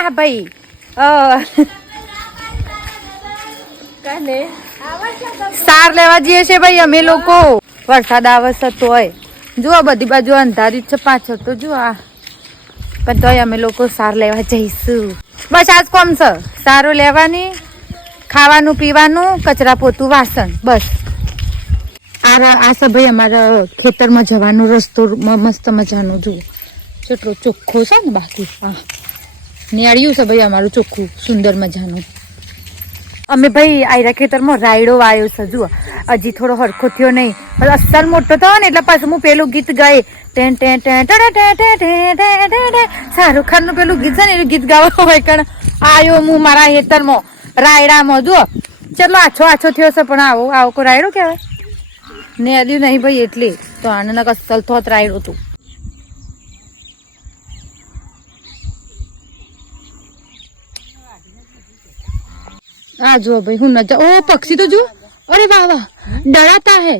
આ ભાઈ સાર લેવા જઈએ છે ભાઈ અમે લોકો. વરસાદ આવશે તોય જુઓ બધી બાજુ અંધારી છે પાછળ તો જુઓ આ પણ તોય અમે લોકો સાર લેવા જઈશું. બસ આજ કોમ છે સારો લેવાની, ખાવાનું પીવાનું, કચરા પોતું, વાસણ, બસ. આ છે ભાઈ અમારા ખેતરમાં જવાનો રસ્તો મસ્ત મજાનો જુઓ કેટલો ચોખ્ખો છે ને. બાકી હા નેળિયું છે ભાઈ અમારું ચોખ્ખું સુંદર મજાનું. અમે ભાઈ આયરા ખેતરમાં રાયડો વાયો છે જુઓ હજી થોડો હરખો થયો નહીં પણ અસલ મોટો થયો ને એટલે પાછું હું પેલું ગીત ગાય શાહરુખ ખાન નું પેલું ગીત છે ને એનું ગીત ગાવા હોય કારણ આયો હું મારા ખેતરમાં રાયડામાં જુઓ ચલો આછો આછો થયો છે પણ આવો કોઈ રાયડો કહેવાય નેલ્યું નહીં ભાઈ એટલે તો આને અસલ થોત રાયડો હતું. આ જો ભાઈ હું નજર ઓ પક્ષી તો જો અરે વાહ વાહ ડરાતા હે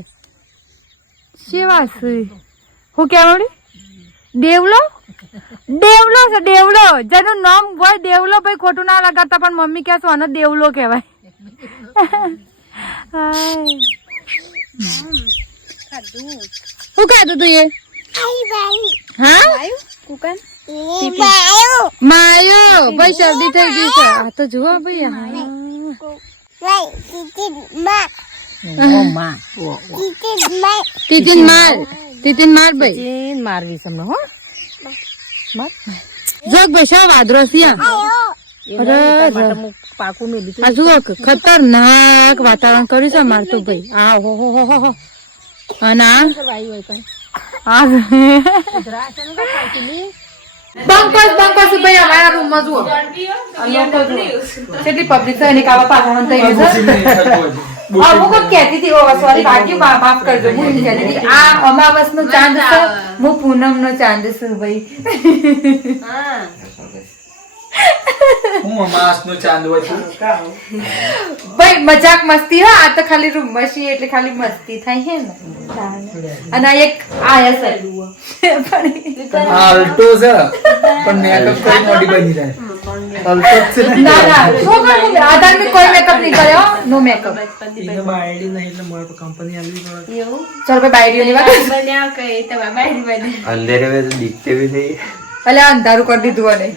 શેવાસી હું કેવાડી દેવલો દેવલો છે દેવલો જેનું નામ હોય દેવલો ભાઈ ખોટું ના લગાડતા પણ મમ્મી કહે આને દેવલો કહેવાય. શું ખાધું તું એ હા માયો ભાઈ શરદી થઈ ગઈ છે આ તો જુઓ ભાઈ તીતીન માર ભાઈ મારવી તમને હો જોક ભાઈ શા વાદરો આ જુઓ ખતરનાક વાતાવરણ કર્યું છે માર તો ભાઈ આ હો હો અને બંકસ ભાઈ અમારા રૂમ માં જુઓ કેટલી પબ્લિક છે એની કાવા પાછળ થઈ ગઈ છે. હું કોઈ કહેતી હતી સોરી ભાગ્યું માફ કરજો હું કહેતી હતી આ અમાવસ નો ચાંદ છે હું પૂનમ નો ચાંદ છું ભાઈ. હું અમાસ નો ચાંદ હોય છું ભાઈ મજાક મસ્તી હા આ તો ખાલી રૂમ માં છીએ એટલે ખાલી મસ્તી થાય છે ને. અને આ એક આયા છે આલ્ટો છે પણ મેકઅપ કોઈ મોડી બની જાય આલ્ટો છે ના શું કરું આધાર મે કોઈ મેકઅપ નહીં કર્યો નો મેકઅપ એને બાયડી નહીં એટલે મોર કંપની આલી પડે એવું ચાલ ભાઈ બાયડી ની વાત બન્યા કઈ તમાર બાયડી બને अंधेरे में तो दिखते भी नहीं. ભલે અંધારું કરી દીધું અને